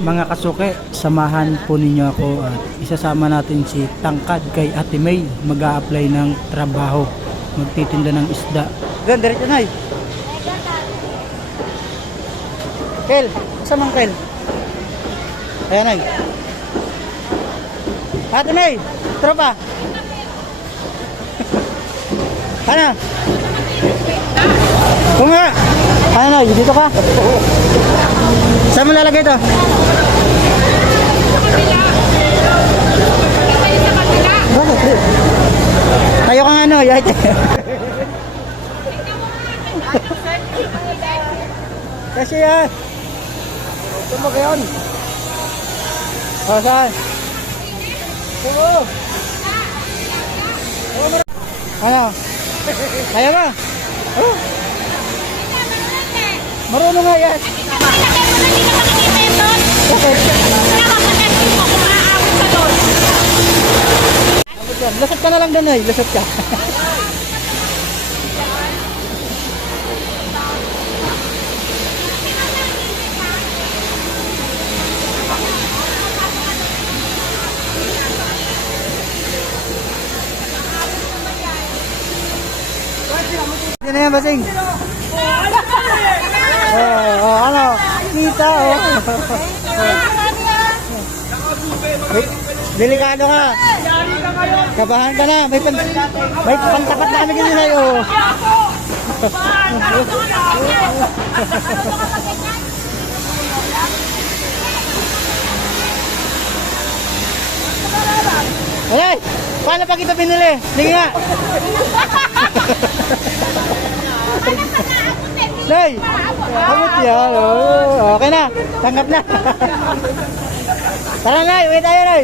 Mga kasuke, samahan po ninyo ako at isasama natin si Tangkad kay Ate May. Mag-a-apply ng trabaho, magtitinda ng isda. Gan, diretso na. Kel, saan mang Kel? Ayan ay. Ate May, tropa. Ano? Kung nga. Ano, dito ka? Saan mo lalagay ito? Bakit? Tayo kang ano, yahit. Kasi yan. Ito mo gayon. O, saan? Oo. Ano? Kaya ba? Oh. Marunong nga yan. Bakit? Lasot ka na lang doon ay. Lasot ka. Hindi na yan, Basing. Ano? Kita, oh. Delikado ka. Kabahan ka na. May pantapat na kami kasi sa'yo. Ay! Paano pa kita pinili? Sige nga. Nay! Abot yan. Okay na. Tanggap na. Tara, Nay. Uwi tayo, Nay.